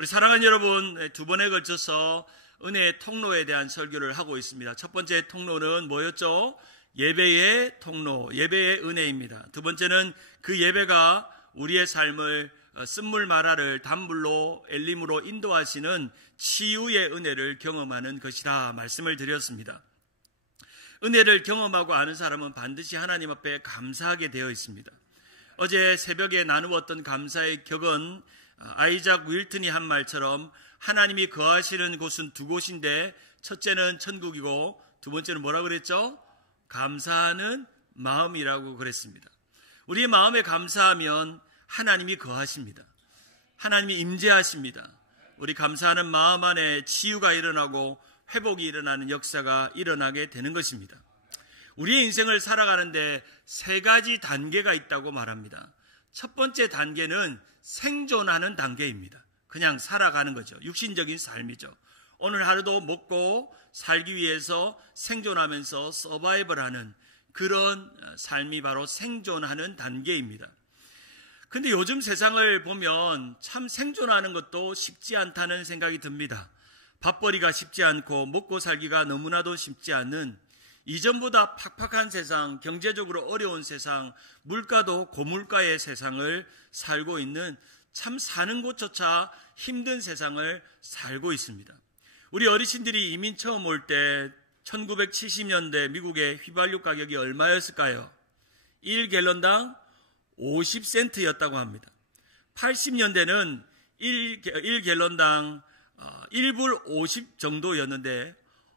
우리 사랑하는 여러분, 두 번에 걸쳐서 은혜의 통로에 대한 설교를 하고 있습니다. 첫 번째 통로는 뭐였죠? 예배의 통로, 예배의 은혜입니다. 두 번째는 그 예배가 우리의 삶을 쓴물 마라를 단물로 엘림으로 인도하시는 치유의 은혜를 경험하는 것이다 말씀을 드렸습니다. 은혜를 경험하고 아는 사람은 반드시 하나님 앞에 감사하게 되어 있습니다. 어제 새벽에 나누었던 감사의 격은 아이작 윌튼이 한 말처럼 하나님이 거하시는 곳은 두 곳인데 첫째는 천국이고 두 번째는 뭐라고 그랬죠? 감사하는 마음이라고 그랬습니다. 우리의 마음에 감사하면 하나님이 거하십니다. 하나님이 임재하십니다. 우리 감사하는 마음 안에 치유가 일어나고 회복이 일어나는 역사가 일어나게 되는 것입니다. 우리의 인생을 살아가는데 세 가지 단계가 있다고 말합니다. 첫 번째 단계는 생존하는 단계입니다. 그냥 살아가는 거죠. 육신적인 삶이죠. 오늘 하루도 먹고 살기 위해서 생존하면서 서바이벌하는 그런 삶이 바로 생존하는 단계입니다. 근데 요즘 세상을 보면 참 생존하는 것도 쉽지 않다는 생각이 듭니다. 밥벌이가 쉽지 않고 먹고 살기가 너무나도 쉽지 않은 이전보다 팍팍한 세상, 경제적으로 어려운 세상, 물가도 고물가의 세상을 살고 있는 참 사는 곳조차 힘든 세상을 살고 있습니다. 우리 어르신들이 이민 처음 올 때 1970년대 미국의 휘발유 가격이 얼마였을까요? 1갤런당 50센트였다고 합니다. 80년대는 1갤런당 1불 50 정도였는데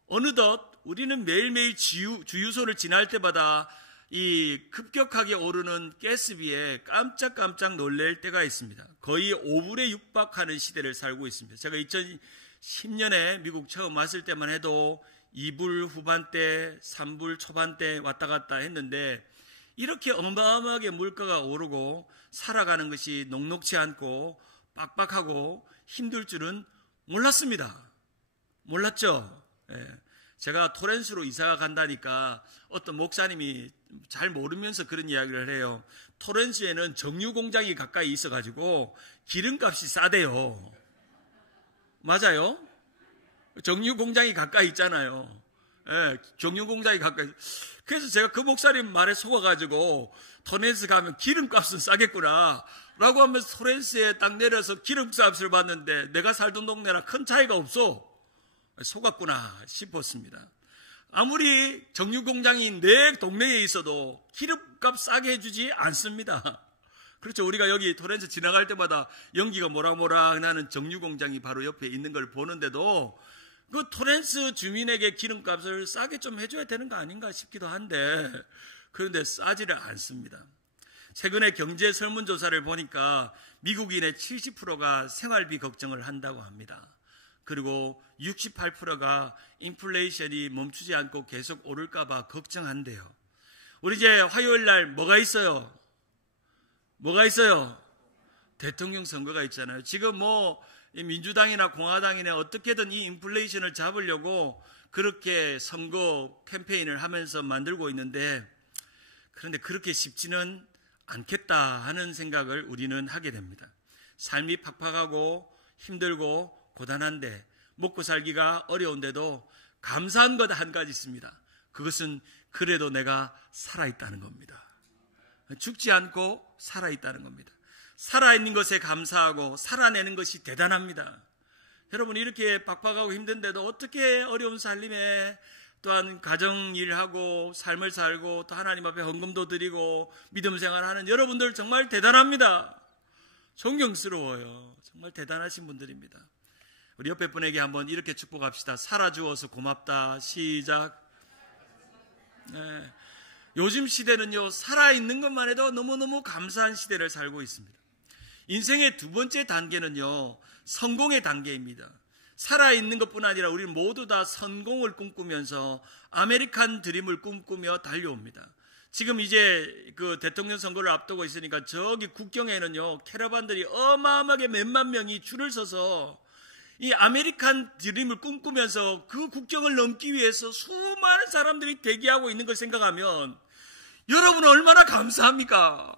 어느덧 우리는 매일매일 주유소를 지날 때마다 이 급격하게 오르는 가스비에 깜짝깜짝 놀랄 때가 있습니다. 거의 5불에 육박하는 시대를 살고 있습니다. 제가 2010년에 미국 처음 왔을 때만 해도 2불 후반대, 3불 초반대 왔다 갔다 했는데 이렇게 어마어마하게 물가가 오르고 살아가는 것이 녹록지 않고 빡빡하고 힘들 줄은 몰랐습니다. 몰랐죠? 예. 제가 토렌스로 이사가 간다니까 어떤 목사님이 잘 모르면서 그런 이야기를 해요. 토렌스에는 정유 공장이 가까이 있어가지고 기름값이 싸대요. 맞아요? 정유 공장이 가까이 있잖아요. 예, 정유 공장이 가까이. 그래서 제가 그 목사님 말에 속아가지고 토렌스 가면 기름값은 싸겠구나 라고 하면서 토렌스에 딱 내려서 기름값을 봤는데 내가 살던 동네랑 큰 차이가 없어. 속았구나 싶었습니다. 아무리 정유공장이 내 동네에 있어도 기름값 싸게 해주지 않습니다. 그렇죠. 우리가 여기 토렌스 지나갈 때마다 연기가 모락모락 나는 정유공장이 바로 옆에 있는 걸 보는데도 그 토렌스 주민에게 기름값을 싸게 좀 해줘야 되는 거 아닌가 싶기도 한데 그런데 싸지를 않습니다. 최근에 경제 설문조사를 보니까 미국인의 70%가 생활비 걱정을 한다고 합니다. 그리고 68%가 인플레이션이 멈추지 않고 계속 오를까봐 걱정한대요. 우리 이제 화요일 날 뭐가 있어요? 뭐가 있어요? 대통령 선거가 있잖아요. 지금 민주당이나 공화당이나 어떻게든 이 인플레이션을 잡으려고 그렇게 선거 캠페인을 하면서 만들고 있는데 그런데 그렇게 쉽지는 않겠다 하는 생각을 우리는 하게 됩니다. 삶이 팍팍하고 힘들고 고단한데 먹고 살기가 어려운데도 감사한 것 한 가지 있습니다. 그것은 그래도 내가 살아있다는 겁니다. 죽지 않고 살아있다는 겁니다. 살아있는 것에 감사하고 살아내는 것이 대단합니다. 여러분 이렇게 빡빡하고 힘든데도 어떻게 어려운 살림에 또한 가정일하고 삶을 살고 또 하나님 앞에 헌금도 드리고 믿음 생활하는 여러분들 정말 대단합니다. 존경스러워요. 정말 대단하신 분들입니다. 우리 옆에 분에게 한번 이렇게 축복합시다. 살아주어서 고맙다. 시작. 네. 요즘 시대는요, 살아있는 것만 해도 너무너무 감사한 시대를 살고 있습니다. 인생의 두 번째 단계는요, 성공의 단계입니다. 살아있는 것뿐 아니라 우리 모두 다 성공을 꿈꾸면서 아메리칸 드림을 꿈꾸며 달려옵니다. 지금 이제 그 대통령 선거를 앞두고 있으니까 저기 국경에는요, 캐러반들이 어마어마하게 몇만 명이 줄을 서서 이 아메리칸 드림을 꿈꾸면서 그 국경을 넘기 위해서 수많은 사람들이 대기하고 있는 걸 생각하면 여러분은 얼마나 감사합니까?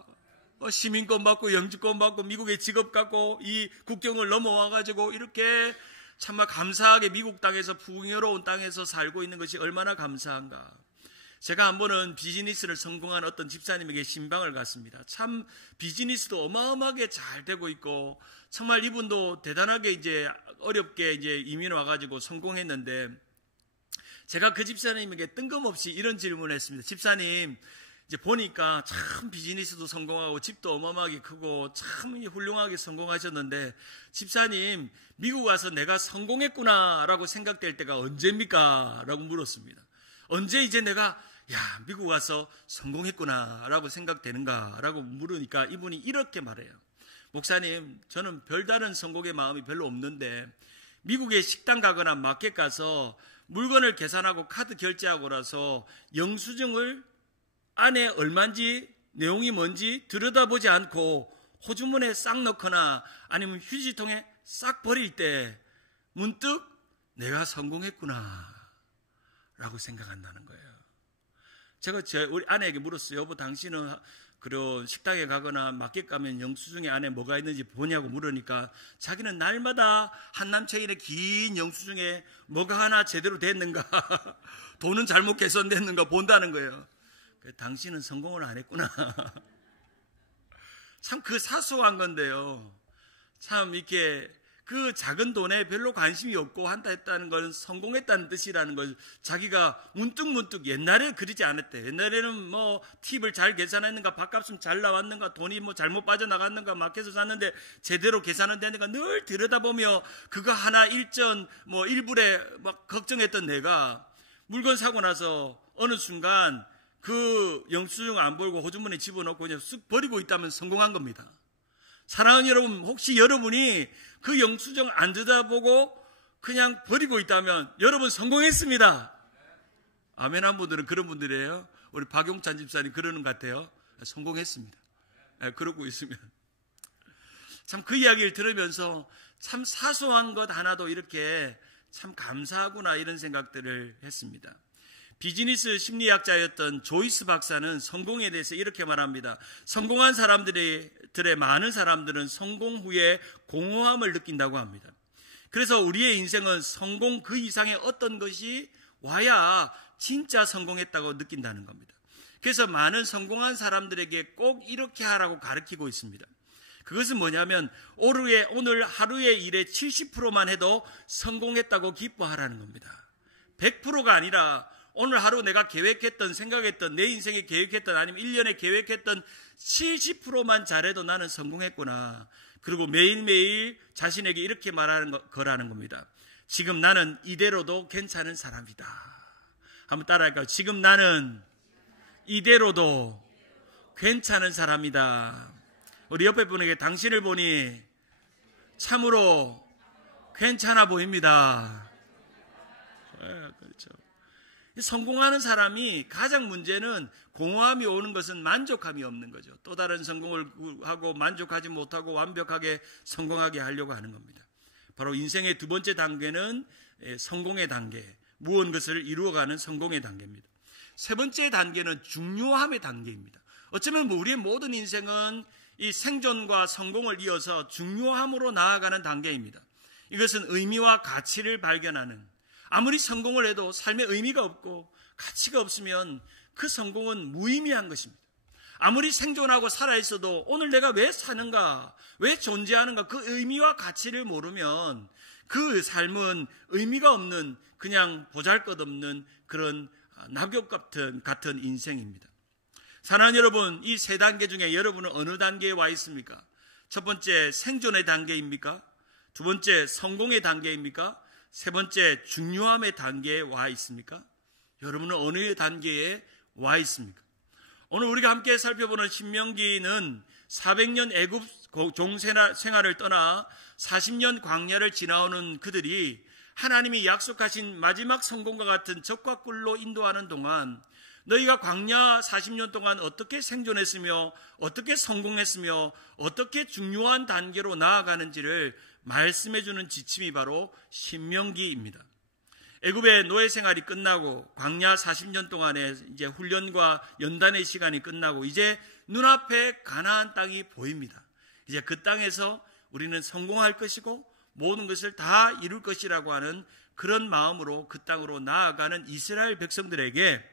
시민권 받고 영주권 받고 미국의 직업 갖고 이 국경을 넘어와가지고 이렇게 참말 감사하게 미국 땅에서 풍요로운 땅에서 살고 있는 것이 얼마나 감사한가. 제가 한 번은 비즈니스를 성공한 어떤 집사님에게 신방을 갔습니다. 참 비즈니스도 어마어마하게 잘 되고 있고 정말 이분도 대단하게 이제 어렵게 이제 이민 와가지고 성공했는데 제가 그 집사님에게 뜬금없이 이런 질문을 했습니다. 집사님, 이제 보니까 참 비즈니스도 성공하고 집도 어마어마하게 크고 참 훌륭하게 성공하셨는데 집사님, 미국 와서 내가 성공했구나 라고 생각될 때가 언제입니까? 라고 물었습니다. 언제 이제 내가 미국 와서 성공했구나 라고 생각되는가 라고 물으니까 이분이 이렇게 말해요. 목사님, 저는 별다른 성공의 마음이 별로 없는데 미국에 식당 가거나 마켓 가서 물건을 계산하고 카드 결제하고 나서 영수증을 안에 얼마인지 내용이 뭔지 들여다보지 않고 호주머니에 싹 넣거나 아니면 휴지통에 싹 버릴 때 문득 내가 성공했구나 라고 생각한다는 거예요. 제가 우리 아내에게 물었어요. 여보, 당신은 그런 식당에 가거나 마켓 가면 영수증에 안에 뭐가 있는지 보냐고 물으니까 자기는 날마다 한남체인의 긴 영수증에 뭐가 하나 제대로 됐는가 돈은 잘못 계산됐는가 본다는 거예요. 당신은 성공을 안 했구나. 참 그 사소한 건데요. 참 이렇게 그 작은 돈에 별로 관심이 없고 한다 했다는 건 성공했다는 뜻이라는 걸 자기가 문득문득 옛날에 그러지 않았대. 옛날에는 뭐 팁을 잘 계산했는가, 밥값은 잘 나왔는가, 돈이 뭐 잘못 빠져나갔는가, 마켓에서 샀는데 제대로 계산은 되는가 늘 들여다보며 그거 하나 일전 뭐 일불에 막 걱정했던 내가 물건 사고 나서 어느 순간 그 영수증 안 벌고 호주머니에 집어넣고 그냥 쓱 버리고 있다면 성공한 겁니다. 사랑하는 여러분, 혹시 여러분이 그 영수증 안 들여다보고 그냥 버리고 있다면 여러분 성공했습니다. 아멘 한 분들은 그런 분들이에요. 우리 박용찬 집사님 그러는 것 같아요. 성공했습니다. 그러고 있으면 참 그 이야기를 들으면서 참 사소한 것 하나도 이렇게 참 감사하구나 이런 생각들을 했습니다. 비즈니스 심리학자였던 조이스 박사는 성공에 대해서 이렇게 말합니다. 성공한 사람들의 많은 사람들은 성공 후에 공허함을 느낀다고 합니다. 그래서 우리의 인생은 성공 그 이상의 어떤 것이 와야 진짜 성공했다고 느낀다는 겁니다. 그래서 많은 성공한 사람들에게 꼭 이렇게 하라고 가르치고 있습니다. 그것은 뭐냐면 오늘 하루의 일의 70%만 해도 성공했다고 기뻐하라는 겁니다. 100%가 아니라 오늘 하루 내가 계획했던, 생각했던, 내 인생에 계획했던, 아니면 1년에 계획했던 70%만 잘해도 나는 성공했구나. 그리고 매일매일 자신에게 이렇게 말하는 거라는 겁니다. 지금 나는 이대로도 괜찮은 사람이다. 한번 따라할까요? 지금 나는 이대로도 괜찮은 사람이다. 우리 옆에 분에게 당신을 보니 참으로 괜찮아 보입니다. 그렇죠. 성공하는 사람이 가장 문제는 공허함이 오는 것은 만족함이 없는 거죠. 또 다른 성공을 하고 만족하지 못하고 완벽하게 성공하게 하려고 하는 겁니다. 바로 인생의 두 번째 단계는 성공의 단계, 무언것을 이루어가는 성공의 단계입니다. 세 번째 단계는 중요함의 단계입니다. 어쩌면 우리의 모든 인생은 이 생존과 성공을 이어서 중요함으로 나아가는 단계입니다. 이것은 의미와 가치를 발견하는, 아무리 성공을 해도 삶에 의미가 없고 가치가 없으면 그 성공은 무의미한 것입니다. 아무리 생존하고 살아있어도 오늘 내가 왜 사는가, 왜 존재하는가 그 의미와 가치를 모르면 그 삶은 의미가 없는 그냥 보잘것없는 그런 낙엽 같은 인생입니다. 사랑하는 여러분, 이 세 단계 중에 여러분은 어느 단계에 와 있습니까? 첫 번째 생존의 단계입니까? 두 번째 성공의 단계입니까? 세 번째 중요함의 단계에 와 있습니까? 여러분은 어느 단계에 와 있습니까? 오늘 우리가 함께 살펴보는 신명기는 400년 애굽 종생활을 떠나 40년 광야를 지나오는 그들이 하나님이 약속하신 마지막 성공과 같은 적과 꿀로 인도하는 동안 너희가 광야 40년 동안 어떻게 생존했으며 어떻게 성공했으며 어떻게 중요한 단계로 나아가는지를 말씀해주는 지침이 바로 신명기입니다. 애굽의 노예 생활이 끝나고 광야 40년 동안의 이제 훈련과 연단의 시간이 끝나고 이제 눈앞에 가나안 땅이 보입니다. 이제 그 땅에서 우리는 성공할 것이고 모든 것을 다 이룰 것이라고 하는 그런 마음으로 그 땅으로 나아가는 이스라엘 백성들에게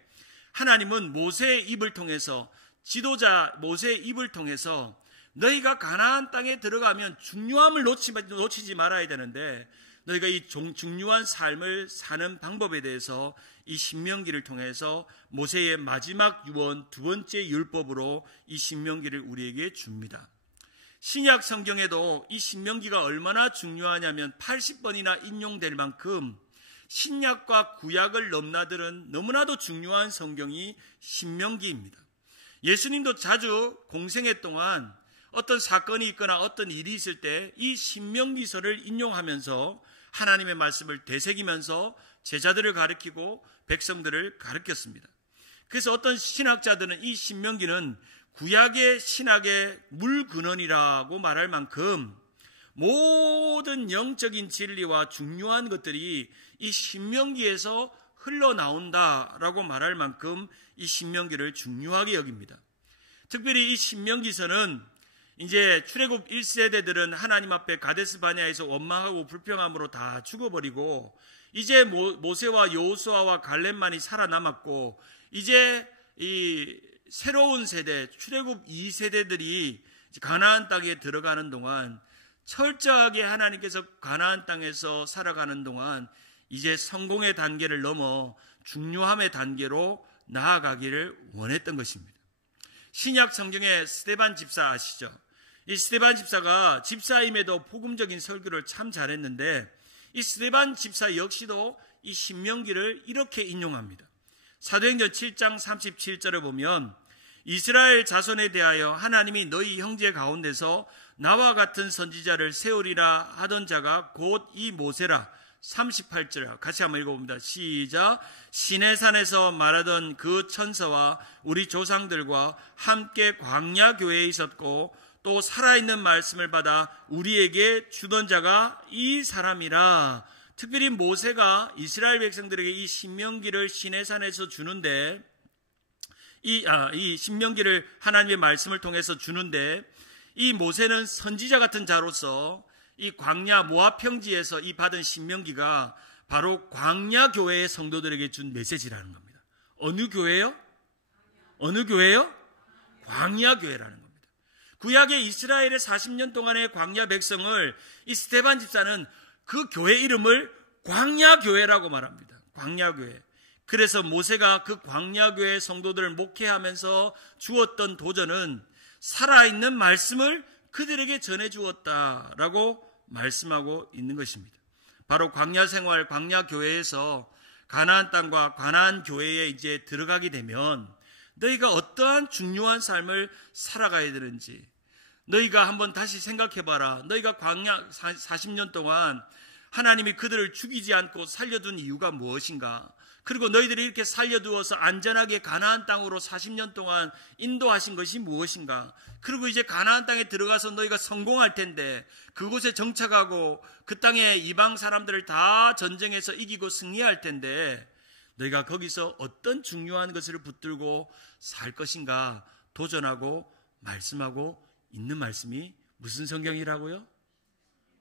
하나님은 모세의 입을 통해서, 지도자 모세의 입을 통해서 너희가 가나안 땅에 들어가면 중요함을 놓치지 말아야 되는데 너희가 이 중요한 삶을 사는 방법에 대해서 이 신명기를 통해서 모세의 마지막 유언, 두 번째 율법으로 이 신명기를 우리에게 줍니다. 신약 성경에도 이 신명기가 얼마나 중요하냐면 80번이나 인용될 만큼 신약과 구약을 넘나드는 너무나도 중요한 성경이 신명기입니다. 예수님도 자주 공생애 동안 어떤 사건이 있거나 어떤 일이 있을 때 이 신명기서를 인용하면서 하나님의 말씀을 되새기면서 제자들을 가르치고 백성들을 가르쳤습니다. 그래서 어떤 신학자들은 이 신명기는 구약의 신학의 물근원이라고 말할 만큼 모든 영적인 진리와 중요한 것들이 이 신명기에서 흘러나온다라고 말할 만큼 이 신명기를 중요하게 여깁니다. 특별히 이 신명기서는 이제 출애굽 1세대들은 하나님 앞에 가데스 바네아에서 원망하고 불평함으로 다 죽어버리고 이제 모세와 여호수아와 갈렙만이 살아남았고 이제 이 새로운 세대 출애굽 2세대들이 가나안 땅에 들어가는 동안 철저하게 하나님께서 가나안 땅에서 살아가는 동안 이제 성공의 단계를 넘어 중요함의 단계로 나아가기를 원했던 것입니다. 신약 성경의 스데반 집사 아시죠? 이 스데반 집사가 집사임에도 복음적인 설교를 참 잘했는데 이 스데반 집사 역시도 이 신명기를 이렇게 인용합니다. 사도행전 7장 37절을 보면 이스라엘 자손에 대하여 하나님이 너희 형제 가운데서 나와 같은 선지자를 세우리라 하던 자가 곧 이 모세라. 38절 같이 한번 읽어봅니다. 시작. 시내산에서 말하던 그 천사와 우리 조상들과 함께 광야교회에 있었고 또 살아있는 말씀을 받아 우리에게 주던 자가 이 사람이라. 특별히 모세가 이스라엘 백성들에게 이 신명기를 시내산에서 주는데 이 신명기를 하나님의 말씀을 통해서 주는데 이 모세는 선지자 같은 자로서 이 광야 모압 평지에서 이 받은 신명기가 바로 광야 교회의 성도들에게 준 메시지라는 겁니다. 어느 교회요? 어느 교회요? 광야 교회라는 겁니다. 구약의 이스라엘의 40년 동안의 광야 백성을 이 스데반 집사는 그 교회 이름을 광야 교회라고 말합니다. 광야 교회. 그래서 모세가 그 광야 교회 성도들을 목회하면서 주었던 도전은 살아있는 말씀을 그들에게 전해 주었다라고 말씀하고 있는 것입니다. 바로 광야 생활, 광야 교회에서 가나안 땅과 가나안 교회에 이제 들어가게 되면 너희가 어떠한 중요한 삶을 살아가야 되는지 너희가 한번 다시 생각해봐라. 너희가 광야 40년 동안 하나님이 그들을 죽이지 않고 살려둔 이유가 무엇인가? 그리고 너희들이 이렇게 살려두어서 안전하게 가나안 땅으로 40년 동안 인도하신 것이 무엇인가? 그리고 이제 가나안 땅에 들어가서 너희가 성공할 텐데 그곳에 정착하고 그 땅에 이방 사람들을 다 전쟁에서 이기고 승리할 텐데 너희가 거기서 어떤 중요한 것을 붙들고 살 것인가 도전하고 말씀하고 있는 말씀이 무슨 성경이라고요?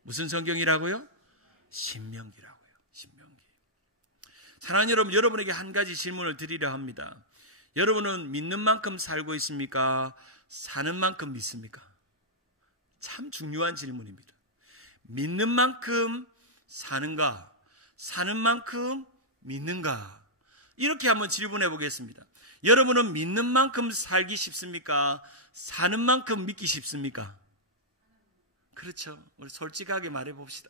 무슨 성경이라고요? 신명기라고요. 신명기. 사랑하는 여러분, 여러분에게 한 가지 질문을 드리려 합니다. 여러분은 믿는 만큼 살고 있습니까? 사는 만큼 믿습니까? 참 중요한 질문입니다. 믿는 만큼 사는가? 사는 만큼 믿는가? 이렇게 한번 질문해 보겠습니다. 여러분은 믿는 만큼 살기 쉽습니까? 사는 만큼 믿기 쉽습니까? 그렇죠. 우리 솔직하게 말해 봅시다.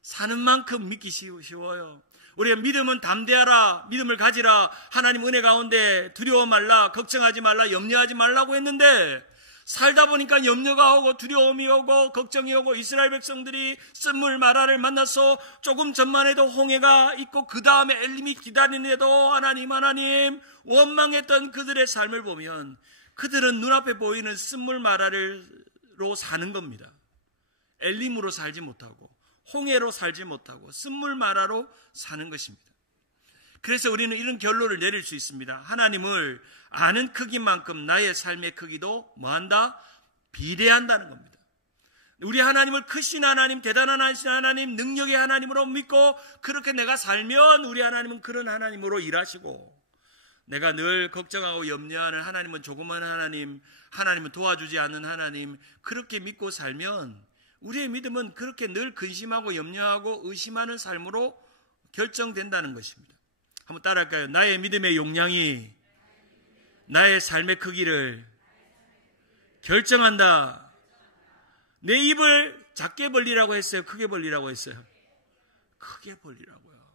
사는 만큼 믿기 쉬워요. 우리가 믿음은 담대하라, 믿음을 가지라, 하나님 은혜 가운데 두려워 말라, 걱정하지 말라, 염려하지 말라고 했는데 살다 보니까 염려가 오고 두려움이 오고 걱정이 오고 이스라엘 백성들이 쓴물 마라를 만나서 조금 전만 해도 홍해가 있고 그 다음에 엘림이 기다리는데도 하나님 원망했던 그들의 삶을 보면 그들은 눈앞에 보이는 쓴물 마라로 사는 겁니다. 엘림으로 살지 못하고 홍해로 살지 못하고 쓴물 마라로 사는 것입니다. 그래서 우리는 이런 결론을 내릴 수 있습니다. 하나님을 아는 크기만큼 나의 삶의 크기도 뭐한다? 비례한다는 겁니다. 우리 하나님을 크신 하나님, 대단한 하나님, 능력의 하나님으로 믿고 그렇게 내가 살면 우리 하나님은 그런 하나님으로 일하시고, 내가 늘 걱정하고 염려하는 하나님은 조그만 하나님, 하나님은 도와주지 않는 하나님, 그렇게 믿고 살면 우리의 믿음은 그렇게 늘 근심하고 염려하고 의심하는 삶으로 결정된다는 것입니다. 한번 따라할까요? 나의 믿음의 용량이 나의 삶의 크기를 결정한다. 내 입을 작게 벌리라고 했어요? 크게 벌리라고 했어요? 크게 벌리라고요.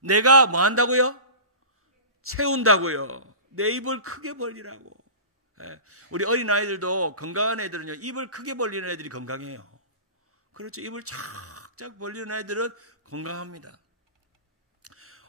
내가 뭐 한다고요? 채운다고요. 내 입을 크게 벌리라고. 우리 어린아이들도, 건강한 애들은요, 입을 크게 벌리는 애들이 건강해요. 그렇죠. 입을 쫙쫙 벌리는 애들은 건강합니다.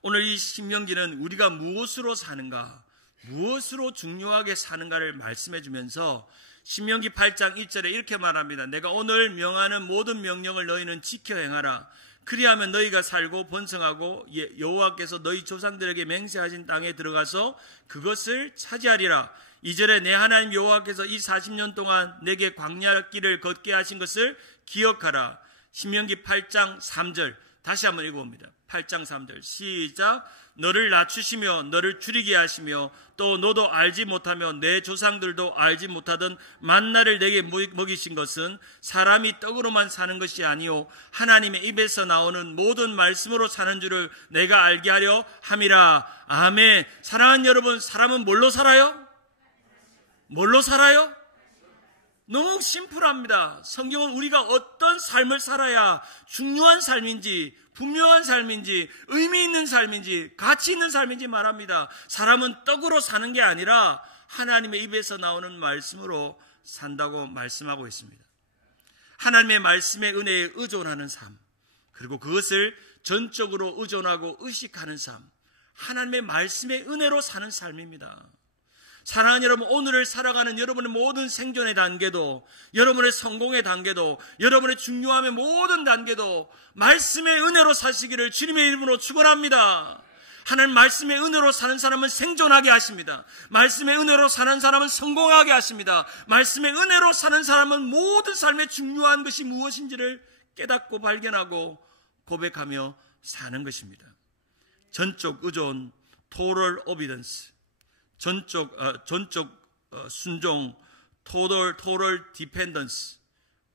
오늘 이 신명기는 우리가 무엇으로 사는가, 무엇으로 중요하게 사는가를 말씀해 주면서 신명기 8장 1절에 이렇게 말합니다. 내가 오늘 명하는 모든 명령을 너희는 지켜 행하라. 그리하면 너희가 살고 번성하고 여호와께서 너희 조상들에게 맹세하신 땅에 들어가서 그것을 차지하리라. 2절에 내 하나님 여호와께서 이 40년 동안 내게 광야길을 걷게 하신 것을 기억하라. 신명기 8장 3절 다시 한번 읽어봅니다. 8장 3절 시작. 너를 낮추시며 너를 줄이게 하시며 또 너도 알지 못하며 내 조상들도 알지 못하던 만나를 내게 먹이신 것은 사람이 떡으로만 사는 것이 아니요 하나님의 입에서 나오는 모든 말씀으로 사는 줄을 내가 알게 하려 함이라. 아멘. 사랑하는 여러분, 사람은 뭘로 살아요? 뭘로 살아요? 너무 심플합니다. 성경은 우리가 어떤 삶을 살아야 중요한 삶인지, 분명한 삶인지, 의미 있는 삶인지, 가치 있는 삶인지 말합니다. 사람은 떡으로 사는 게 아니라 하나님의 입에서 나오는 말씀으로 산다고 말씀하고 있습니다. 하나님의 말씀의 은혜에 의존하는 삶, 그리고 그것을 전적으로 의존하고 의식하는 삶, 하나님의 말씀의 은혜로 사는 삶입니다. 사랑하는 여러분, 오늘을 살아가는 여러분의 모든 생존의 단계도, 여러분의 성공의 단계도, 여러분의 중요함의 모든 단계도 말씀의 은혜로 사시기를 주님의 이름으로 축원합니다. 하나님 말씀의 은혜로 사는 사람은 생존하게 하십니다. 말씀의 은혜로 사는 사람은 성공하게 하십니다. 말씀의 은혜로 사는 사람은 모든 삶의 중요한 것이 무엇인지를 깨닫고 발견하고 고백하며 사는 것입니다. 전적 의존, total obedience, 전적 순종, total dependence,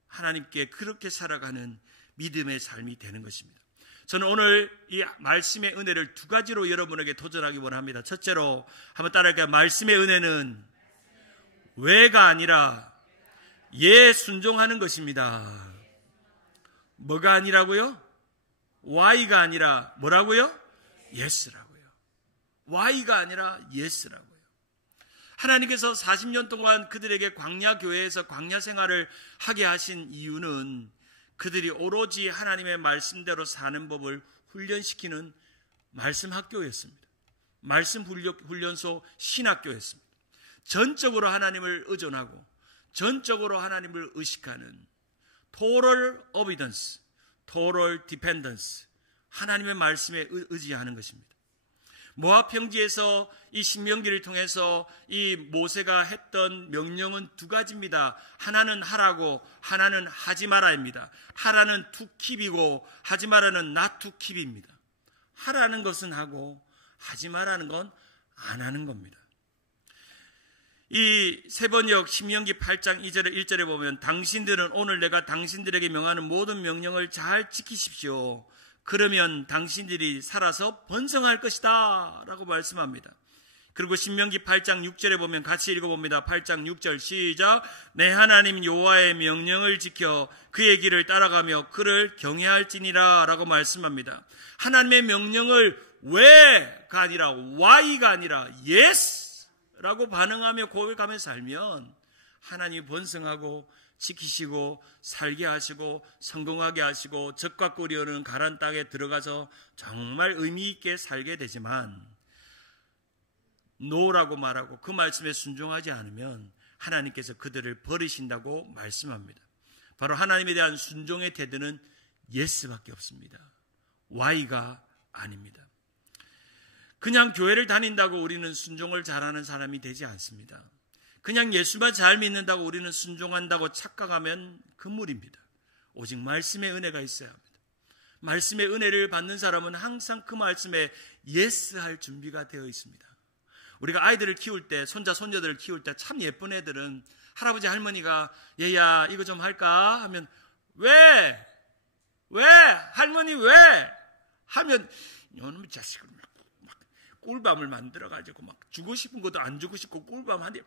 하나님께 그렇게 살아가는 믿음의 삶이 되는 것입니다. 저는 오늘 이 말씀의 은혜를 두 가지로 여러분에게 도전하기 원합니다. 첫째로 한번 따라할까요? 말씀의 은혜는 왜가 아니라 예 순종하는 것입니다. 뭐가 아니라고요? why가 아니라 뭐라고요? yes라고요. why가 아니라 yes라고요. 하나님께서 40년 동안 그들에게 광야 교회에서 광야 생활을 하게 하신 이유는 그들이 오로지 하나님의 말씀대로 사는 법을 훈련시키는 말씀 학교였습니다. 말씀 훈련소 신학교였습니다. 전적으로 하나님을 의존하고 전적으로 하나님을 의식하는 total obedience, total dependence, 하나님의 말씀에 의지하는 것입니다. 모압 평지에서 이 신명기를 통해서 이 모세가 했던 명령은 두 가지입니다. 하나는 하라고, 하나는 하지 마라입니다. 하라는 to keep이고 하지 마라는 not to keep입니다. 하라는 것은 하고 하지 마라는 건 안 하는 겁니다. 이 세번역 신명기 8장 2절에 1절에 보면 당신들은 오늘 내가 당신들에게 명하는 모든 명령을 잘 지키십시오. 그러면 당신들이 살아서 번성할 것이다 라고 말씀합니다. 그리고 신명기 8장 6절에 보면 같이 읽어봅니다. 8장 6절 시작. 내 하나님 여호와의 명령을 지켜 그의 길을 따라가며 그를 경외할지니라 라고 말씀합니다. 하나님의 명령을 왜가 아니라 why가 아니라 yes 라고 반응하며 고백하며 살면 하나님이 번성하고 지키시고 살게 하시고 성공하게 하시고 적과 꿀이 흐르는 가나안 땅에 들어가서 정말 의미 있게 살게 되지만 no라고 말하고 그 말씀에 순종하지 않으면 하나님께서 그들을 버리신다고 말씀합니다. 바로 하나님에 대한 순종의 태도는 yes밖에 없습니다. why가 아닙니다. 그냥 교회를 다닌다고 우리는 순종을 잘하는 사람이 되지 않습니다. 그냥 예수만 잘 믿는다고 우리는 순종한다고 착각하면 금물입니다. 오직 말씀의 은혜가 있어야 합니다. 말씀의 은혜를 받는 사람은 항상 그 말씀에 예스할 준비가 되어 있습니다. 우리가 아이들을 키울 때, 손자, 손녀들을 키울 때 참 예쁜 애들은 할아버지, 할머니가 얘야 이거 좀 할까? 하면 왜? 할머니 왜? 하면 이놈의 자식을 막 꿀밤을 만들어가지고 막 주고 싶은 것도 안 주고 싶고 꿀밤 한대.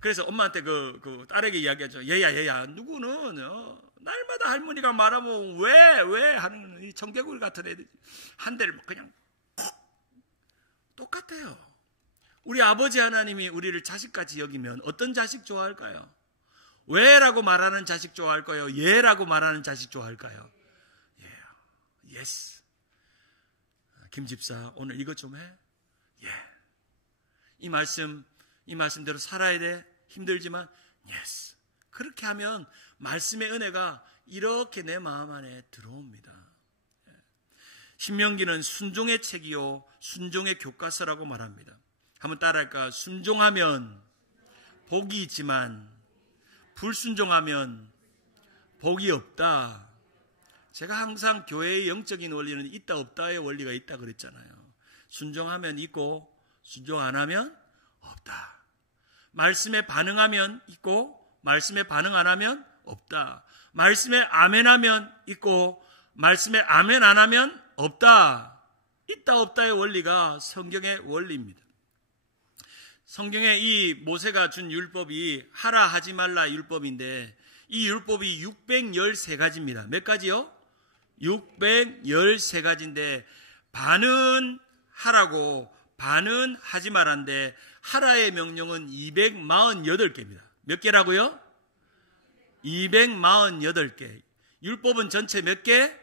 그래서 엄마한테 그 딸에게 이야기하죠. 얘야 누구는 날마다 할머니가 말하면 왜 하는 이 청개구리 같은 애들 한 대를 그냥 똑같아요. 우리 아버지 하나님이 우리를 자식같이 여기면 어떤 자식 좋아할까요? 왜라고 말하는 자식 좋아할까요? 예라고 말하는 자식 좋아할까요? 예스. 김 집사 오늘 이것 좀 해? 예. 이 말씀대로 살아야 돼. 힘들지만 예스. 그렇게 하면 말씀의 은혜가 이렇게 내 마음 안에 들어옵니다. 신명기는 순종의 책이요 순종의 교과서라고 말합니다. 한번 따라할까? 순종하면 복이 있지만 불순종하면 복이 없다. 제가 항상 교회의 영적인 원리는 있다 없다의 원리가 있다 그랬잖아요. 순종하면 있고 순종 안 하면 없다. 말씀에 반응하면 있고 말씀에 반응 안 하면 없다. 말씀에 아멘하면 있고 말씀에 아멘 안 하면 없다. 있다 없다의 원리가 성경의 원리입니다. 성경에 이 모세가 준 율법이 하라 하지 말라 율법인데 이 율법이 613가지입니다. 몇 가지요? 613가지인데 반은 하라고 반은 하지 말란데 하라의 명령은 248개입니다. 몇 개라고요? 248개. 율법은 전체 몇 개?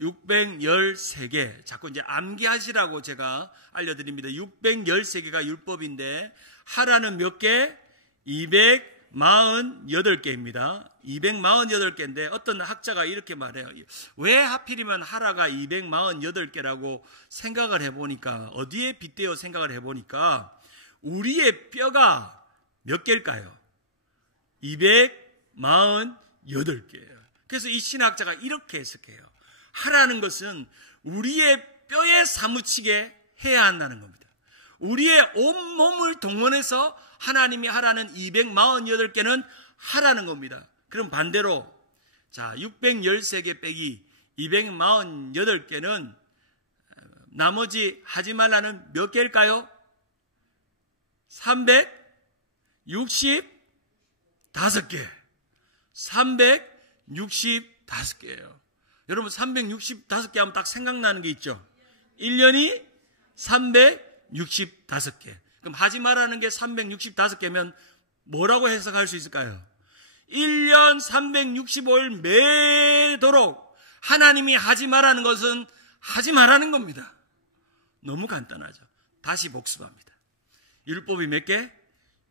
613개. 자꾸 이제 암기하시라고 제가 알려드립니다. 613개가 율법인데 하라는 몇 개? 248개입니다. 248개인데 어떤 학자가 이렇게 말해요. 왜 하필이면 하라가 248개라고 생각을 해보니까 어디에 빗대어 생각을 해보니까 우리의 뼈가 몇 개일까요? 248개예요. 그래서 이 신학자가 이렇게 해석해요. 하라는 것은 우리의 뼈에 사무치게 해야 한다는 겁니다. 우리의 온몸을 동원해서 하나님이 하라는 248개는 하라는 겁니다. 그럼 반대로 자 613개 빼기 248개는 나머지 하지 말라는 몇 개일까요? 365개. 365개예요. 여러분 365개 하면 딱 생각나는 게 있죠. 1년이 365개. 그럼 하지 말라는 게 365개면 뭐라고 해석할 수 있을까요? 1년 365일 매도록 하나님이 하지 말라는 것은 하지 말라는 겁니다. 너무 간단하죠. 다시 복습합니다. 율법이 몇 개?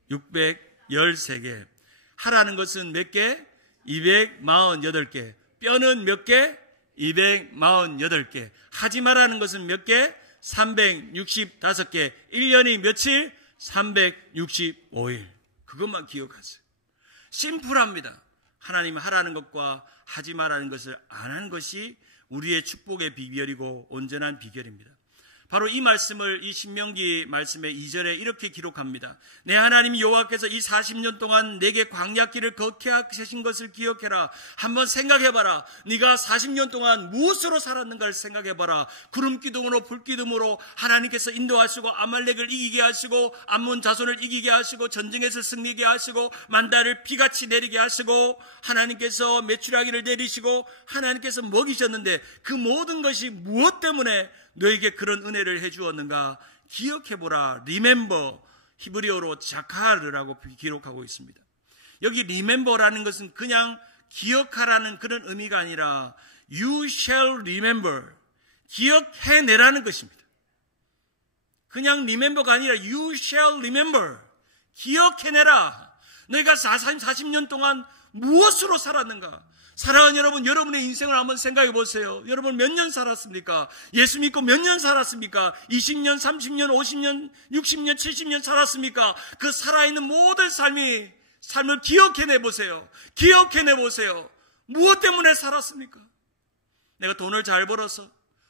613개. 하라는 것은 몇 개? 248개. 뼈는 몇 개? 248개. 하지 말라는 것은 몇 개? 365개. 1년이 며칠? 365일. 그것만 기억하세요. 심플합니다. 하나님 하라는 것과 하지 말라는 것을 안 하는 것이 우리의 축복의 비결이고 온전한 비결입니다. 바로 이 말씀을 이 신명기 말씀의 2절에 이렇게 기록합니다. 내 하나님 여호와께서 이 40년 동안 내게 광야길을 걷게 하신 것을 기억해라. 한번 생각해봐라. 네가 40년 동안 무엇으로 살았는가를 생각해봐라. 구름기둥으로 불기둥으로 하나님께서 인도하시고 아말렉을 이기게 하시고 암몬 자손을 이기게 하시고 전쟁에서 승리하게 하시고 만다를 비같이 내리게 하시고 하나님께서 메추라기를 내리시고 하나님께서 먹이셨는데 그 모든 것이 무엇 때문에 너에게 그런 은혜를 해주었는가 기억해보라. Remember, 히브리어로 자카르라고 기록하고 있습니다. 여기 remember라는 것은 그냥 기억하라는 그런 의미가 아니라 You shall remember, 기억해내라는 것입니다. 그냥 remember가 아니라 You shall remember, 기억해내라. 너희가 40년 동안 무엇으로 살았는가? 사랑하는 여러분, 여러분의 인생을 한번 생각해 보세요. 여러분 몇 년 살았습니까? 예수 믿고 몇 년 살았습니까? 20년, 30년, 50년, 60년, 70년 살았습니까? 그 살아있는 모든 삶을 기억해내 보세요. 기억해내 보세요. 무엇 때문에 살았습니까? 내가 돈을 잘 벌어서,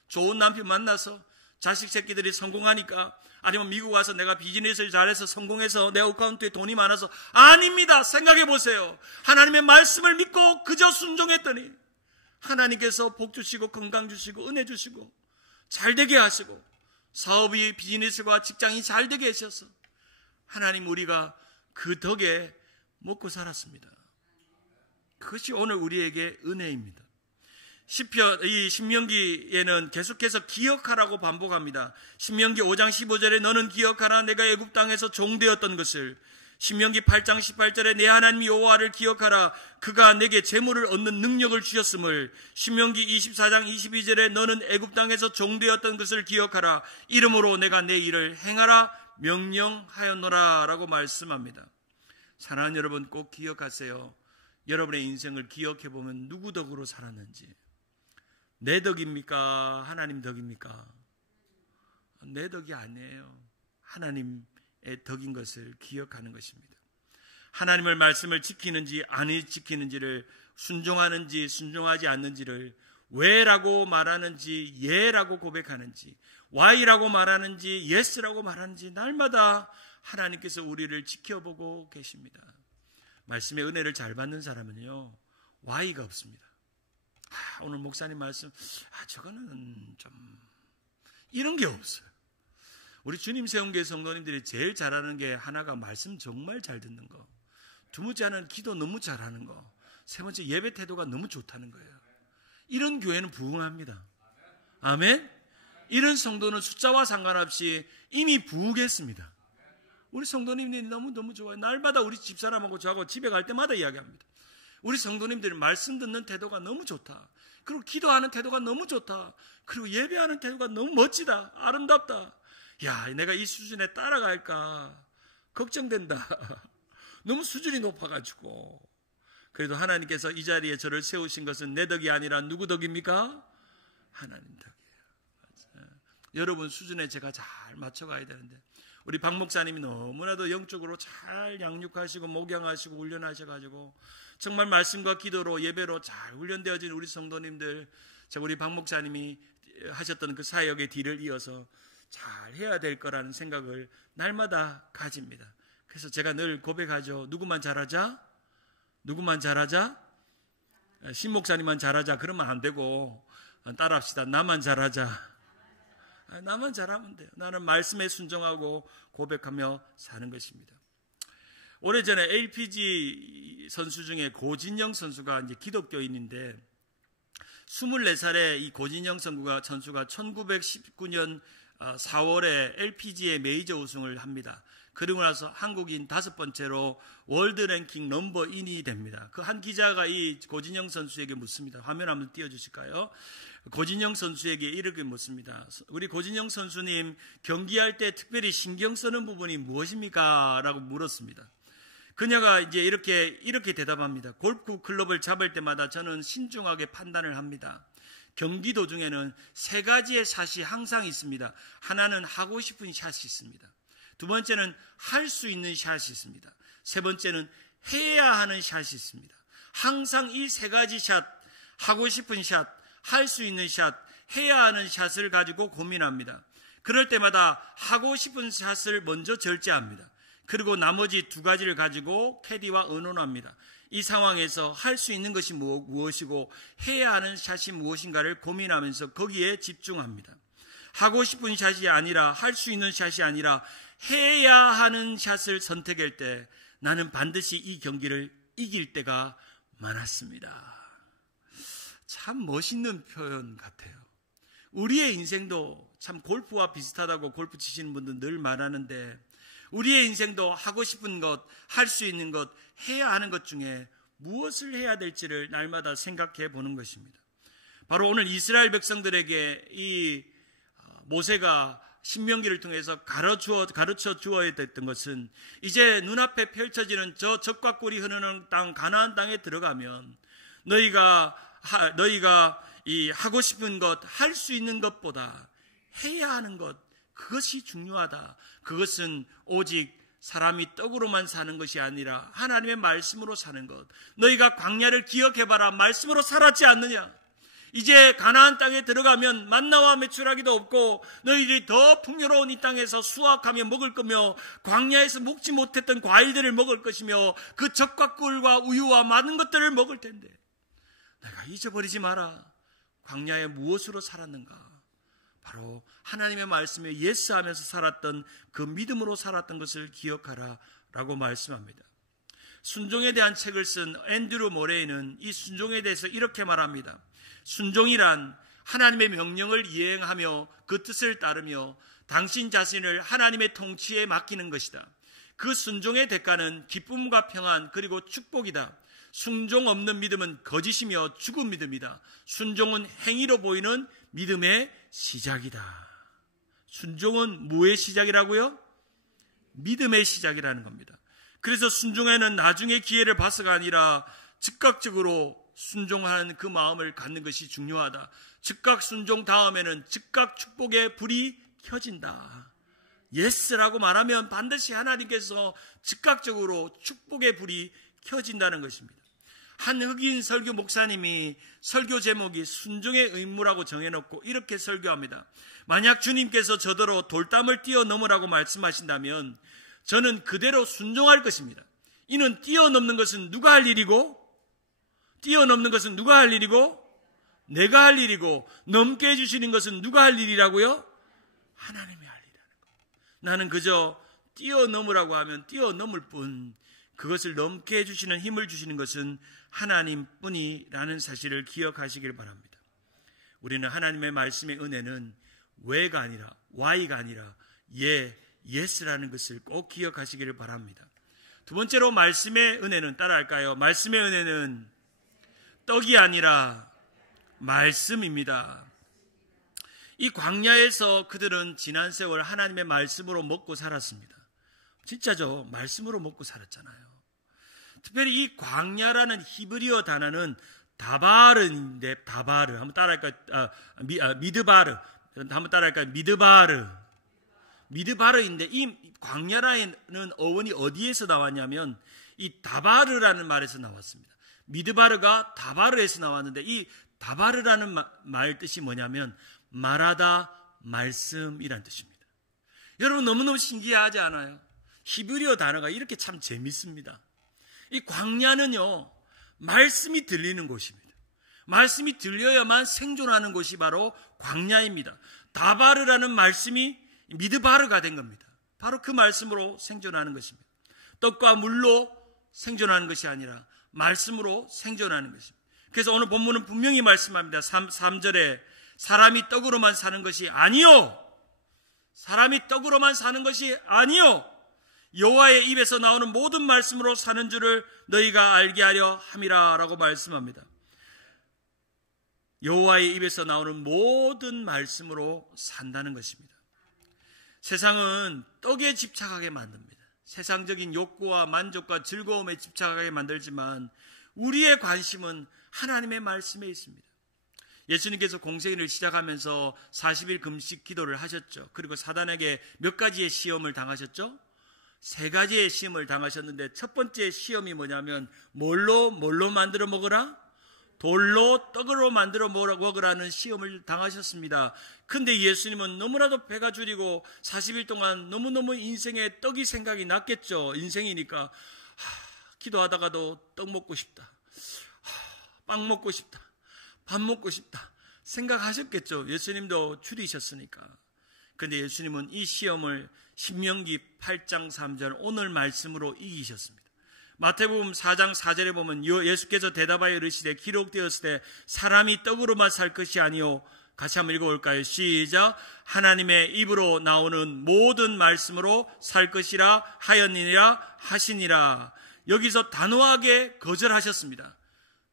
좋은 남편 만나서, 자식 새끼들이 성공하니까, 아니면 미국 와서 내가 비즈니스를 잘해서 성공해서 내 어카운트에 돈이 많아서, 아닙니다. 생각해 보세요. 하나님의 말씀을 믿고 그저 순종했더니 하나님께서 복 주시고 건강 주시고 은혜 주시고 잘되게 하시고 사업이, 비즈니스가, 직장이 잘되게 하셔서 하나님, 우리가 그 덕에 먹고 살았습니다. 그것이 오늘 우리에게 은혜입니다. 이 신명기에는 계속해서 기억하라고 반복합니다. 신명기 5장 15절에 너는 기억하라, 내가 애굽 땅에서 종되었던 것을. 신명기 8장 18절에 내 하나님 여호와를 기억하라, 그가 내게 재물을 얻는 능력을 주셨음을. 신명기 24장 22절에 너는 애굽 땅에서 종되었던 것을 기억하라, 이름으로 내가 내 일을 행하라 명령하였노라 라고 말씀합니다. 사랑하는 여러분, 꼭 기억하세요. 여러분의 인생을 기억해보면 누구 덕으로 살았는지. 내 덕입니까? 하나님 덕입니까? 내 덕이 아니에요. 하나님의 덕인 것을 기억하는 것입니다. 하나님의 말씀을 지키는지 안 지키는지를, 순종하는지 순종하지 않는지를, 왜라고 말하는지 예라고 고백하는지, Y라고 말하는지 Yes라고 말하는지 날마다 하나님께서 우리를 지켜보고 계십니다. 말씀의 은혜를 잘 받는 사람은요, Y가 없습니다. 오늘 목사님 말씀, 저거는 좀 이런 게 없어요. 우리 주님 세운교회 성도님들이 제일 잘하는 게 하나가 말씀 정말 잘 듣는 거, 두 번째는 기도 너무 잘하는 거, 세 번째 예배 태도가 너무 좋다는 거예요. 이런 교회는 부흥합니다. 아멘. 이런 성도는 숫자와 상관없이 이미 부흥했습니다. 우리 성도님들이 너무너무 좋아요. 날마다 우리 집사람하고 저하고 집에 갈 때마다 이야기합니다. 우리 성도님들이 말씀 듣는 태도가 너무 좋다. 그리고 기도하는 태도가 너무 좋다. 그리고 예배하는 태도가 너무 멋지다. 아름답다. 야, 내가 이 수준에 따라갈까 걱정된다. 너무 수준이 높아가지고. 그래도 하나님께서 이 자리에 저를 세우신 것은 내 덕이 아니라 누구 덕입니까? 하나님 덕이에요. 여러분 수준에 제가 잘 맞춰가야 되는데, 우리 박 목사님이 너무나도 영적으로 잘 양육하시고 목양하시고 훈련하셔가지고 정말 말씀과 기도로 예배로 잘 훈련되어진 우리 성도님들, 우리 박 목사님이 하셨던 그 사역의 뒤를 이어서 잘 해야 될 거라는 생각을 날마다 가집니다. 그래서 제가 늘 고백하죠. 누구만 잘하자? 누구만 잘하자? 신 목사님만 잘하자 그러면 안 되고, 따라합시다. 나만 잘하자. 나만 잘하면 돼요. 나는 말씀에 순종하고 고백하며 사는 것입니다. 오래전에 LPG 선수 중에 고진영 선수가 이제 기독교인인데, 24살에 이 고진영 선수가 1919년 4월에 LPGA 메이저 우승을 합니다. 그리고 나서 한국인 5번째로 월드 랭킹 넘버 1이 됩니다. 그 한 기자가 이 고진영 선수에게 묻습니다. 화면 한번 띄워주실까요? 고진영 선수에게 이렇게 묻습니다. 우리 고진영 선수님, 경기할 때 특별히 신경 쓰는 부분이 무엇입니까? 라고 물었습니다. 그녀가 이제 이렇게 대답합니다. 골프 클럽을 잡을 때마다 저는 신중하게 판단을 합니다. 경기 도중에는 3가지의 샷이 항상 있습니다. 하나는 하고 싶은 샷이 있습니다. 두 번째는 할 수 있는 샷이 있습니다. 세 번째는 해야 하는 샷이 있습니다. 항상 이 3가지 샷, 하고 싶은 샷, 할 수 있는 샷, 해야 하는 샷을 가지고 고민합니다. 그럴 때마다 하고 싶은 샷을 먼저 절제합니다. 그리고 나머지 2가지를 가지고 캐디와 의논합니다. 이 상황에서 할 수 있는 것이 무엇이고 해야 하는 샷이 무엇인가를 고민하면서 거기에 집중합니다. 하고 싶은 샷이 아니라, 할 수 있는 샷이 아니라 해야 하는 샷을 선택할 때 나는 반드시 이 경기를 이길 때가 많았습니다. 참 멋있는 표현 같아요. 우리의 인생도 참 골프와 비슷하다고 골프 치시는 분들 늘 말하는데, 우리의 인생도 하고 싶은 것, 할 수 있는 것, 해야 하는 것 중에 무엇을 해야 될지를 날마다 생각해 보는 것입니다. 바로 오늘 이스라엘 백성들에게 이 모세가 신명기를 통해서 가르쳐 주어야 됐던 것은, 이제 눈앞에 펼쳐지는 저 적과 꿀이 흐르는 땅 가나안 땅에 들어가면 너희가 이 하고 싶은 것, 할 수 있는 것보다 해야 하는 것, 그것이 중요하다. 그것은 오직 사람이 떡으로만 사는 것이 아니라 하나님의 말씀으로 사는 것. 너희가 광야를 기억해봐라. 말씀으로 살았지 않느냐? 이제 가나안 땅에 들어가면 만나와 메추라기도 없고 너희들이 더 풍요로운 이 땅에서 수확하며 먹을 거며 광야에서 먹지 못했던 과일들을 먹을 것이며 그 젖과 꿀과 우유와 많은 것들을 먹을 텐데 내가 잊어버리지 마라. 광야에 무엇으로 살았는가? 바로 하나님의 말씀에 예스하면서 살았던 그 믿음으로 살았던 것을 기억하라 라고 말씀합니다. 순종에 대한 책을 쓴 앤드루 모레이는 이 순종에 대해서 이렇게 말합니다. 순종이란 하나님의 명령을 이행하며 그 뜻을 따르며 당신 자신을 하나님의 통치에 맡기는 것이다. 그 순종의 대가는 기쁨과 평안 그리고 축복이다. 순종 없는 믿음은 거짓이며 죽은 믿음이다. 순종은 행위로 보이는 믿음의 시작이다. 순종은 뭐의 시작이라고요? 믿음의 시작이라는 겁니다. 그래서 순종에는 나중에 기회를 봐서가 아니라 즉각적으로 순종하는 그 마음을 갖는 것이 중요하다. 즉각 순종 다음에는 즉각 축복의 불이 켜진다. 예스라고 말하면 반드시 하나님께서 즉각적으로 축복의 불이 켜진다는 것입니다. 한 흑인 설교 목사님이 설교 제목이 순종의 의무라고 정해놓고 이렇게 설교합니다. 만약 주님께서 저더러 돌담을 뛰어넘으라고 말씀하신다면 저는 그대로 순종할 것입니다. 이는 뛰어넘는 것은 누가 할 일이고 뛰어넘는 것은 누가 할 일이고 내가 할 일이고 넘게 해주시는 것은 누가 할 일이라고요? 하나님이 할 일이라는 것. 나는 그저 뛰어넘으라고 하면 뛰어넘을 뿐 그것을 넘게 해주시는 힘을 주시는 것은 하나님뿐이라는 사실을 기억하시길 바랍니다. 우리는 하나님의 말씀의 은혜는 왜가 아니라 why가 아니라 yes라는 것을 꼭 기억하시기를 바랍니다. 두 번째로 말씀의 은혜는 따라할까요? 말씀의 은혜는 떡이 아니라 말씀입니다. 이 광야에서 그들은 지난 세월 하나님의 말씀으로 먹고 살았습니다. 진짜죠. 말씀으로 먹고 살았잖아요. 특별히 이 광야라는 히브리어 단어는 다바르인데 다바르 한번 따라할까요? 미드바르 한번 따라할까요? 미드바르인데 이 광야라는 어원이 어디에서 나왔냐면 이 다바르라는 말에서 나왔습니다. 미드바르가 다바르에서 나왔는데 이 다바르라는 말 뜻이 뭐냐면 말하다 말씀이란 뜻입니다. 여러분 너무너무 신기하지 않아요? 히브리어 단어가 이렇게 참 재밌습니다. 이 광야는요 말씀이 들리는 곳입니다. 말씀이 들려야만 생존하는 곳이 바로 광야입니다. 다바르라는 말씀이 미드바르가 된 겁니다. 바로 그 말씀으로 생존하는 것입니다. 떡과 물로 생존하는 것이 아니라 말씀으로 생존하는 것입니다. 그래서 오늘 본문은 분명히 말씀합니다. 3절에 사람이 떡으로만 사는 것이 아니요. 사람이 떡으로만 사는 것이 아니요. 여호와의 입에서 나오는 모든 말씀으로 사는 줄을 너희가 알게 하려 함이라 라고 말씀합니다. 여호와의 입에서 나오는 모든 말씀으로 산다는 것입니다. 세상은 떡에 집착하게 만듭니다. 세상적인 욕구와 만족과 즐거움에 집착하게 만들지만 우리의 관심은 하나님의 말씀에 있습니다. 예수님께서 공생애를 시작하면서 40일 금식 기도를 하셨죠. 그리고 사단에게 몇 가지의 시험을 당하셨죠? 3가지의 시험을 당하셨는데 첫 번째 시험이 뭐냐면 뭘로 만들어 먹으라? 돌로 떡으로 만들어 먹으라는 시험을 당하셨습니다. 근데 예수님은 너무나도 배가 줄이고 40일 동안 너무너무 인생에 떡이 생각이 났겠죠. 인생이니까 기도하다가도 떡 먹고 싶다. 빵 먹고 싶다. 밥 먹고 싶다. 생각하셨겠죠. 예수님도 줄이셨으니까. 근데 예수님은 이 시험을 신명기 8장 3절 오늘 말씀으로 이기셨습니다. 마태복음 4장 4절에 보면 예수께서 대답하여 이르시되 기록되었을 때 사람이 떡으로만 살 것이 아니요. 같이 한번 읽어볼까요? 시작. 하나님의 입으로 나오는 모든 말씀으로 살 것이라 하였느니라 하시니라. 여기서 단호하게 거절하셨습니다.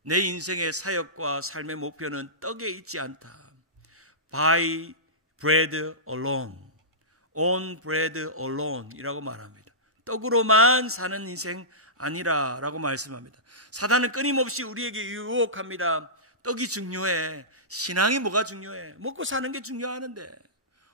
내 인생의 사역과 삶의 목표는 떡에 있지 않다. By bread alone, on bread alone 이라고 말합니다. 떡으로만 사는 인생 아니라라고 말씀합니다. 사단은 끊임없이 우리에게 유혹합니다. 떡이 중요해. 신앙이 뭐가 중요해? 먹고 사는 게 중요하는데,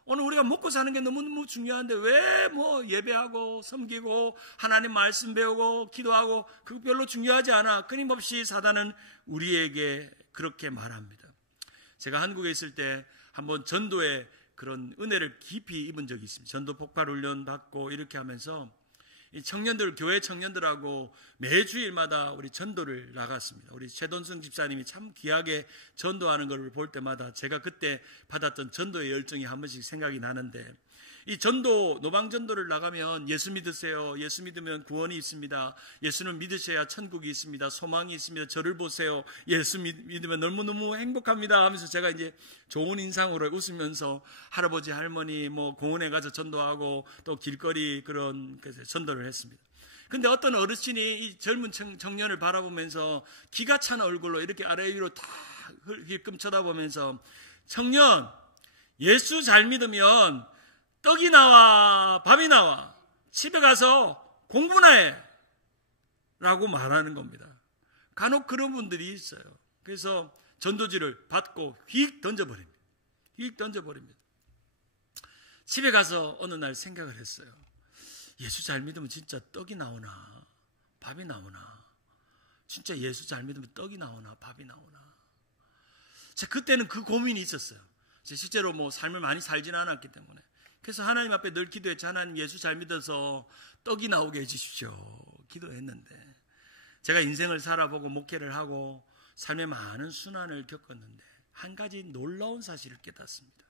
오늘 우리가 먹고 사는 게 너무너무 중요한데 왜 뭐 예배하고 섬기고 하나님 말씀 배우고 기도하고 그거 별로 중요하지 않아. 끊임없이 사단은 우리에게 그렇게 말합니다. 제가 한국에 있을 때 한번 전도에 그런 은혜를 깊이 입은 적이 있습니다. 전도 폭발 훈련 받고 이렇게 하면서 이 청년들, 교회 청년들하고 매주일마다 우리 전도를 나갔습니다. 우리 최돈승 집사님이 참 귀하게 전도하는 걸 볼 때마다 제가 그때 받았던 전도의 열정이 한 번씩 생각이 나는데, 이 전도, 노방전도를 나가면 예수 믿으세요. 예수 믿으면 구원이 있습니다. 예수는 믿으셔야 천국이 있습니다. 소망이 있습니다. 저를 보세요. 예수 믿으면 너무너무 행복합니다 하면서 제가 이제 좋은 인상으로 웃으면서 할아버지, 할머니 뭐 공원에 가서 전도하고 또 길거리 그런 전도를 했습니다. 근데 어떤 어르신이 이 젊은 청년을 바라보면서 기가 찬 얼굴로 이렇게 아래 위로 다 힐끔 쳐다보면서, 청년, 예수 잘 믿으면 떡이 나와, 밥이 나와. 집에 가서 공부나 해. 라고 말하는 겁니다. 간혹 그런 분들이 있어요. 그래서 전도지를 받고 휙 던져버립니다. 휙 던져버립니다. 집에 가서 어느 날 생각을 했어요. 예수 잘 믿으면 진짜 떡이 나오나, 밥이 나오나. 진짜 예수 잘 믿으면 떡이 나오나, 밥이 나오나. 자, 그때는 그 고민이 있었어요. 실제로 뭐 삶을 많이 살지는 않았기 때문에. 그래서 하나님 앞에 늘 기도했죠. 하나님, 예수 잘 믿어서 떡이 나오게 해주십시오. 기도했는데, 제가 인생을 살아보고 목회를 하고 삶의 많은 순환을 겪었는데 한 가지 놀라운 사실을 깨닫습니다.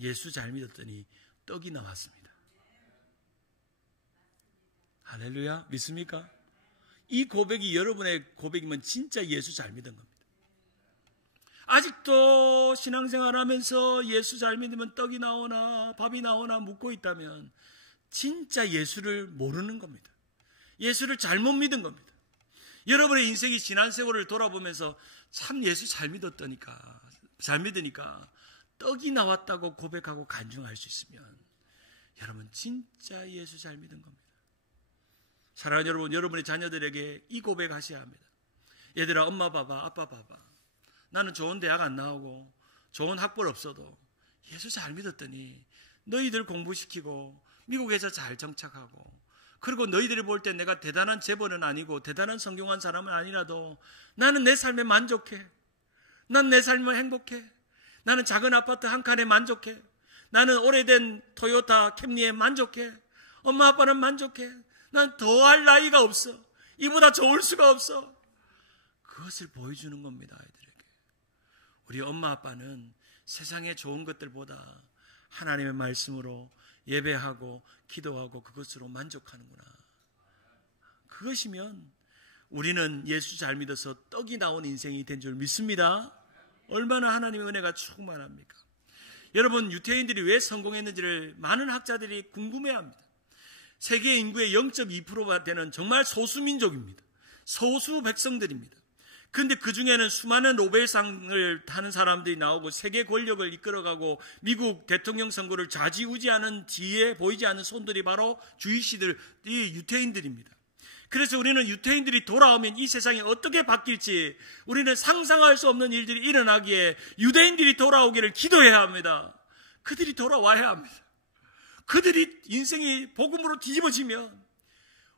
예수 잘 믿었더니 떡이 나왔습니다. 할렐루야, 믿습니까? 이 고백이 여러분의 고백이면 진짜 예수 잘 믿은 겁니다. 아직도 신앙생활하면서 예수 잘 믿으면 떡이 나오나 밥이 나오나 묻고 있다면 진짜 예수를 모르는 겁니다. 예수를 잘못 믿은 겁니다. 여러분의 인생이 지난 세월을 돌아보면서 참 예수 잘 믿으니까 떡이 나왔다고 고백하고 간증할 수 있으면 여러분 진짜 예수 잘 믿은 겁니다. 사랑하는 여러분, 여러분의 자녀들에게 이 고백하셔야 합니다. 얘들아, 엄마 봐봐, 아빠 봐봐. 나는 좋은 대학 안 나오고 좋은 학벌 없어도 예수 잘 믿었더니 너희들 공부시키고 미국에서 잘 정착하고, 그리고 너희들이 볼 때 내가 대단한 재벌은 아니고 대단한 성공한 사람은 아니라도 나는 내 삶에 만족해. 난 내 삶을 행복해. 나는 작은 아파트 한 칸에 만족해. 나는 오래된 토요타 캠리에 만족해. 엄마 아빠는 만족해. 난 더할 나이가 없어. 이보다 좋을 수가 없어. 그것을 보여주는 겁니다, 아이들에게. 우리 엄마 아빠는 세상의 좋은 것들보다 하나님의 말씀으로 예배하고 기도하고 그것으로 만족하는구나. 그것이면 우리는 예수 잘 믿어서 떡이 나온 인생이 된 줄 믿습니다. 얼마나 하나님의 은혜가 충만합니까? 여러분, 유태인들이 왜 성공했는지를 많은 학자들이 궁금해합니다. 세계 인구의 0.2%가 되는 정말 소수민족입니다. 소수 백성들입니다. 그런데 그 중에는 수많은 노벨상을 타는 사람들이 나오고 세계 권력을 이끌어가고 미국 대통령 선거를 좌지우지하는 뒤에 보이지 않는 손들이 바로 주이시들, 이 유태인들입니다. 그래서 우리는 유태인들이 돌아오면 이 세상이 어떻게 바뀔지 우리는 상상할 수 없는 일들이 일어나기에 유대인들이 돌아오기를 기도해야 합니다. 그들이 돌아와야 합니다. 그들이 인생이 복음으로 뒤집어지면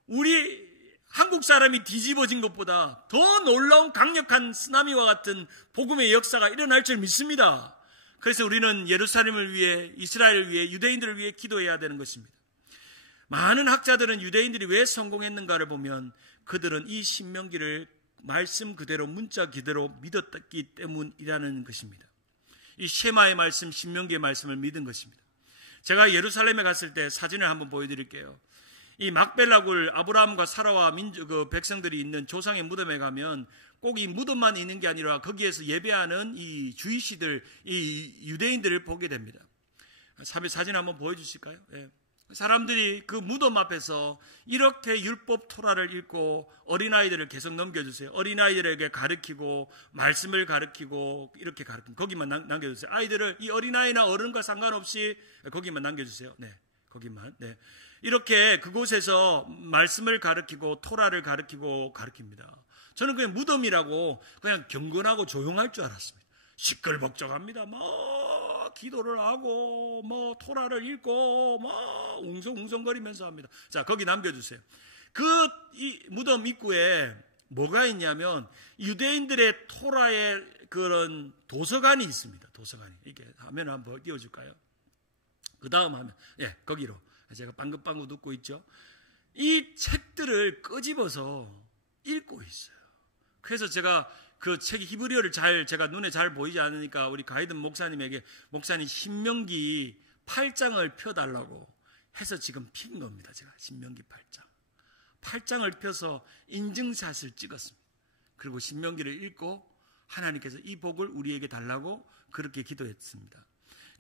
우리 한국 사람이 뒤집어진 것보다 더 놀라운 강력한 쓰나미와 같은 복음의 역사가 일어날 줄 믿습니다. 그래서 우리는 예루살렘을 위해, 이스라엘을 위해, 유대인들을 위해 기도해야 되는 것입니다. 많은 학자들은 유대인들이 왜 성공했는가를 보면 그들은 이 신명기를 말씀 그대로, 문자 그대로 믿었기 때문이라는 것입니다. 이 쉐마의 말씀, 신명기의 말씀을 믿은 것입니다. 제가 예루살렘에 갔을 때 사진을 한번 보여드릴게요. 이 막벨라굴, 아브라함과 사라와 백성들이 있는 조상의 무덤에 가면 꼭 이 무덤만 있는 게 아니라 거기에서 예배하는 이 주이시들, 이 유대인들을 보게 됩니다. 사진 한번 보여주실까요? 네. 사람들이 그 무덤 앞에서 이렇게 율법 토라를 읽고 어린아이들을 계속 넘겨주세요. 어린아이들에게 가르치고 말씀을 가르치고 이렇게 가르치고 거기만 남겨주세요. 아이들을 이 어린아이나 어른과 상관없이 거기만 남겨주세요. 네, 거기만. 네. 이렇게 그곳에서 말씀을 가르치고 토라를 가르치고 가르칩니다. 저는 그냥 무덤이라고 그냥 경건하고 조용할 줄 알았습니다. 시끌벅적합니다. 막 기도를 하고 토라를 읽고 막 웅성웅성거리면서 합니다. 자, 거기 남겨주세요. 이 무덤 입구에 뭐가 있냐면 유대인들의 토라의 그런 도서관이 있습니다. 도서관이. 이렇게 화면을 한번 띄워줄까요? 그 다음 화면. 예, 거기로. 제가 빵긋빵긋 웃고 있죠. 이 책들을 끄집어서 읽고 있어요. 그래서 제가 그 책이 히브리어를 제가 눈에 잘 보이지 않으니까 우리 가이드 목사님에게 목사님 신명기 8장을 펴달라고 해서 지금 핀 겁니다. 제가 신명기 8장을 펴서 인증샷을 찍었습니다. 그리고 신명기를 읽고 하나님께서 이 복을 우리에게 달라고 그렇게 기도했습니다.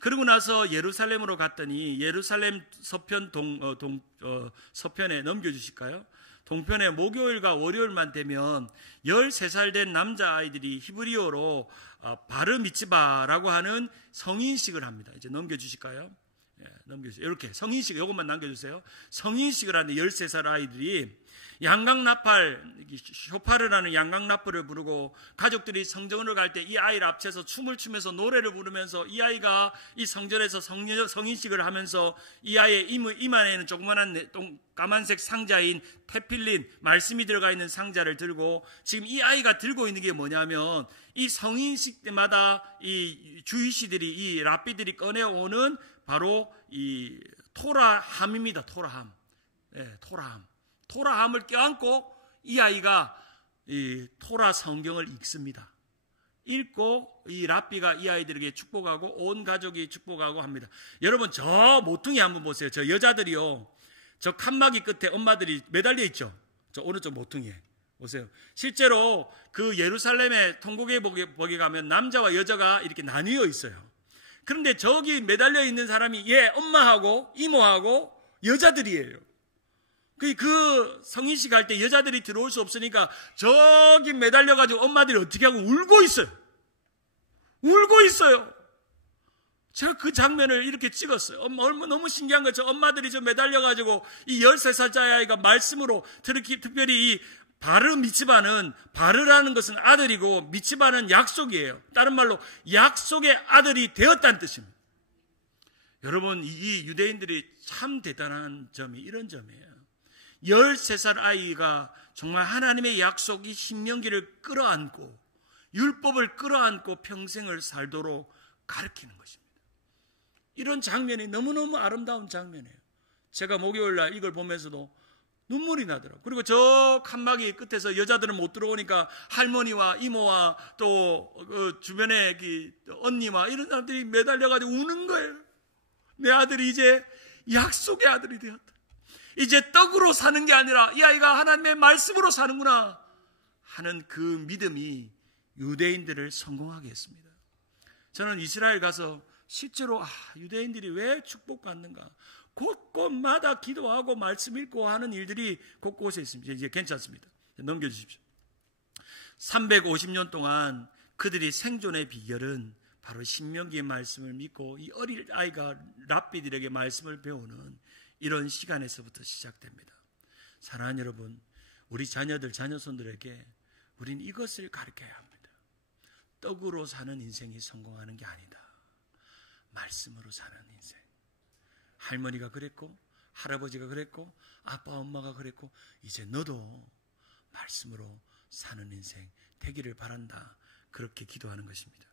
그러고 나서 예루살렘으로 갔더니 예루살렘 서편 서편에 넘겨주실까요? 동편에 목요일과 월요일만 되면 13살 된 남자아이들이 히브리어로 바르 미츠바라고 하는 성인식을 합니다. 이제 넘겨주실까요? 예, 넘겨주세요. 이렇게 성인식, 이것만 남겨주세요. 성인식을 하는데 13살 아이들이 양강나팔, 쇼파르라는 양강나팔을 부르고 가족들이 성전을 갈 때 이 아이를 앞세서 춤을 추면서 노래를 부르면서 이 아이가 이 성전에서 성인식을 하면서 이 아이의 임 안에는 조그만한 까만색 상자인 테필린, 말씀이 들어가 있는 상자를 들고 지금 이 아이가 들고 있는 게 뭐냐면 이 성인식 때마다 이 주이시들이, 이 랍비들이 꺼내오는 바로 이 토라함입니다. 토라함. 예, 토라함. 토라함을 껴안고 이 아이가 이 토라 성경을 읽습니다. 읽고 이 랍비가 이 아이들에게 축복하고 온 가족이 축복하고 합니다. 여러분 저 모퉁이 한번 보세요. 저 여자들이요. 저 칸막이 끝에 엄마들이 매달려 있죠. 저 오른쪽 모퉁이에. 보세요. 실제로 그 예루살렘의 통곡의 복에 가면 남자와 여자가 이렇게 나뉘어 있어요. 그런데 저기 매달려 있는 사람이 엄마하고 이모하고 여자들이에요. 그 성인식 할 때 여자들이 들어올 수 없으니까 저기 매달려가지고 엄마들이 어떻게 하고 울고 있어요. 울고 있어요. 제가 그 장면을 이렇게 찍었어요. 얼마나 너무 신기한 거죠. 엄마들이 저 매달려가지고 이 13살짜리 아이가 말씀으로 특별히 이 바르 미츠바는, 바르라는 것은 아들이고 미츠바는 약속이에요. 다른 말로 약속의 아들이 되었다는 뜻입니다. 여러분 이 유대인들이 참 대단한 점이 이런 점이에요. 13살 아이가 정말 하나님의 약속이 신명기를 끌어안고 율법을 끌어안고 평생을 살도록 가르치는 것입니다. 이런 장면이 너무너무 아름다운 장면이에요. 제가 목요일날 이걸 보면서도 눈물이 나더라고요. 그리고 저 칸막이 끝에서 여자들은 못 들어오니까 할머니와 이모와 또 주변에 언니와 이런 사람들이 매달려가지고 우는 거예요. 내 아들이 이제 약속의 아들이 되었다. 이제 떡으로 사는 게 아니라 이 아이가 하나님의 말씀으로 사는구나 하는 그 믿음이 유대인들을 성공하게 했습니다. 저는 이스라엘 가서 실제로 유대인들이 왜 축복받는가, 곳곳마다 기도하고 말씀 읽고 하는 일들이 곳곳에 있습니다. 이제 괜찮습니다. 넘겨주십시오. 350년 동안 그들이 생존의 비결은 바로 신명기의 말씀을 믿고 이 어린 아이가 랍비들에게 말씀을 배우는 이런 시간에서부터 시작됩니다. 사랑하는 여러분, 우리 자녀들, 자녀손들에게 우린 이것을 가르쳐야 합니다. 떡으로 사는 인생이 성공하는 게 아니다. 말씀으로 사는 인생. 할머니가 그랬고 할아버지가 그랬고 아빠 엄마가 그랬고 이제 너도 말씀으로 사는 인생 되기를 바란다. 그렇게 기도하는 것입니다.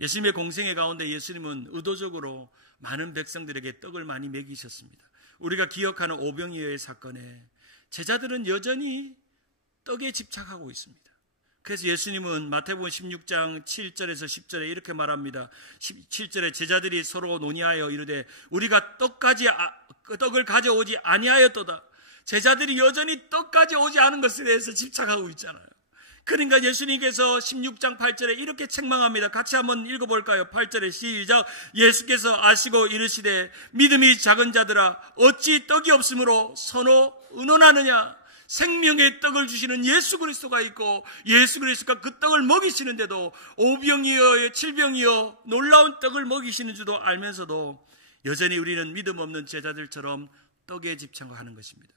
예수님의 공생애 가운데 예수님은 의도적으로 많은 백성들에게 떡을 많이 먹이셨습니다. 우리가 기억하는 오병이어의 사건에 제자들은 여전히 떡에 집착하고 있습니다. 그래서 예수님은 마태복음 16장 7절에서 10절에 이렇게 말합니다. 7절에 제자들이 서로 논의하여 이르되 우리가 떡을 가져오지 아니하였도다. 제자들이 여전히 떡까지 오지 않은 것에 대해서 집착하고 있잖아요. 그러니까 예수님께서 16장 8절에 이렇게 책망합니다. 같이 한번 읽어볼까요? 8절에 시작. 예수께서 아시고 이르시되 믿음이 작은 자들아 어찌 떡이 없으므로 서로 의논하느냐. 생명의 떡을 주시는 예수 그리스도가 있고 예수 그리스도가 그 떡을 먹이시는데도 오병이어 7병이어 놀라운 떡을 먹이시는 줄도 알면서도 여전히 우리는 믿음 없는 제자들처럼 떡에 집착하는 것입니다.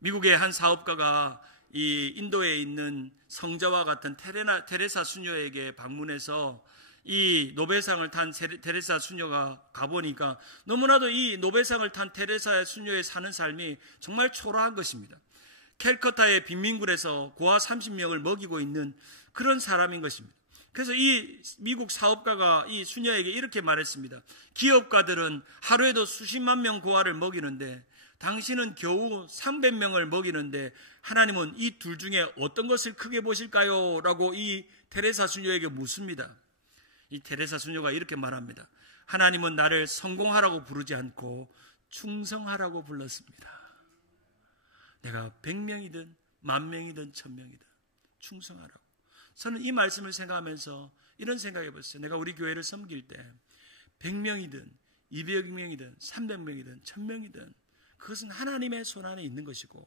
미국의 한 사업가가 이 인도에 있는 성자와 같은 테레사 수녀에게 방문해서 이 노벨상을 탄 테레사 수녀가 가보니까 너무나도 이 노벨상을 탄 테레사 수녀의 사는 삶이 정말 초라한 것입니다. 캘커타의 빈민굴에서 고아 30명을 먹이고 있는 그런 사람인 것입니다. 그래서 이 미국 사업가가 이 수녀에게 이렇게 말했습니다. 기업가들은 하루에도 수십만 명 고아를 먹이는데 당신은 겨우 300명을 먹이는데 하나님은 이 둘 중에 어떤 것을 크게 보실까요? 라고 이 테레사 수녀에게 묻습니다. 이 테레사 수녀가 이렇게 말합니다. 하나님은 나를 성공하라고 부르지 않고 충성하라고 불렀습니다. 내가 100명이든 10,000명이든 1000명이든 충성하라고. 저는 이 말씀을 생각하면서 이런 생각해 봤어요. 내가 우리 교회를 섬길 때 100명이든 200명이든 300명이든 1000명이든 그것은 하나님의 손 안에 있는 것이고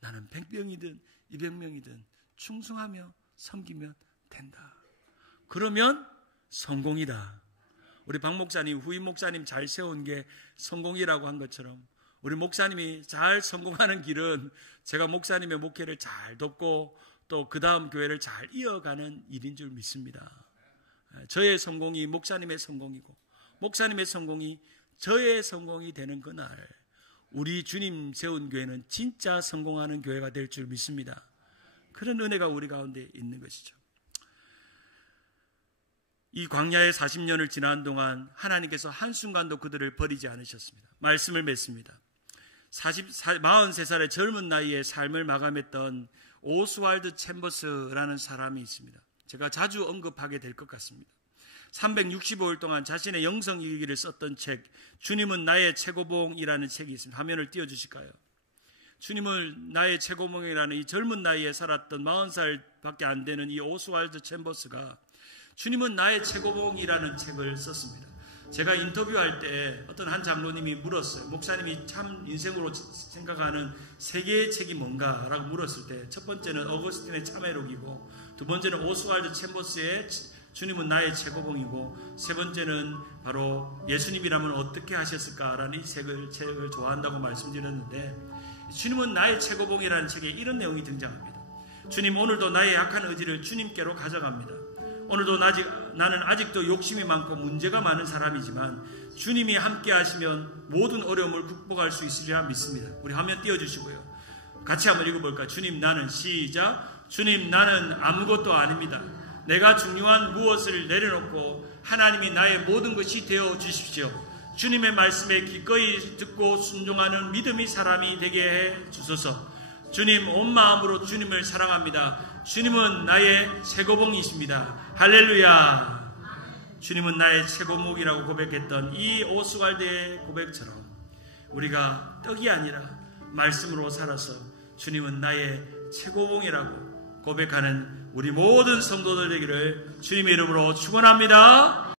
나는 100명이든 200명이든 충성하며 섬기면 된다. 그러면 성공이다. 우리 박 목사님, 후임 목사님 잘 세운 게 성공이라고 한 것처럼 우리 목사님이 잘 성공하는 길은 제가 목사님의 목회를 잘 돕고 또 그 다음 교회를 잘 이어가는 일인 줄 믿습니다. 저의 성공이 목사님의 성공이고 목사님의 성공이 저의 성공이 되는 그날 우리 주님 세운 교회는 진짜 성공하는 교회가 될 줄 믿습니다. 그런 은혜가 우리 가운데 있는 것이죠. 이 광야의 40년을 지난 동안 하나님께서 한순간도 그들을 버리지 않으셨습니다. 말씀을 맺습니다. 43살의 젊은 나이에 삶을 마감했던 오스왈드 챔버스라는 사람이 있습니다. 제가 자주 언급하게 될 것 같습니다. 365일 동안 자신의 영성 일기를 썼던 책 주님은 나의 최고봉이라는 책이 있습니다. 화면을 띄워주실까요? 주님은 나의 최고봉이라는 이 젊은 나이에 살았던 40살밖에 안 되는 이 오스왈드 챔버스가 주님은 나의 최고봉이라는 책을 썼습니다. 제가 인터뷰할 때 어떤 한 장로님이 물었어요. 목사님이 참 인생으로 생각하는 세 개의 책이 뭔가라고 물었을 때 첫 번째는 어거스틴의 참회록이고 두 번째는 오스왈드 챔버스의 주님은 나의 최고봉이고 세 번째는 바로 예수님이라면 어떻게 하셨을까라는 이 책을 좋아한다고 말씀드렸는데 주님은 나의 최고봉이라는 책에 이런 내용이 등장합니다. 주님 오늘도 나의 약한 의지를 주님께로 가져갑니다. 오늘도 나는 아직도 욕심이 많고 문제가 많은 사람이지만 주님이 함께 하시면 모든 어려움을 극복할 수 있으리라 믿습니다. 우리 화면 띄워주시고요. 같이 한번 읽어볼까요? 주님 나는 시작. 주님 나는 아무것도 아닙니다. 내가 중요한 무엇을 내려놓고 하나님이 나의 모든 것이 되어 주십시오. 주님의 말씀에 기꺼이 듣고 순종하는 믿음의 사람이 되게 해 주소서. 주님 온 마음으로 주님을 사랑합니다. 주님은 나의 최고봉이십니다. 할렐루야. 주님은 나의 최고목이라고 고백했던 이 오스왈드의 고백처럼 우리가 떡이 아니라 말씀으로 살아서 주님은 나의 최고봉이라고 고백하는 우리 모든 성도들 되기를 주님의 이름으로 축원합니다.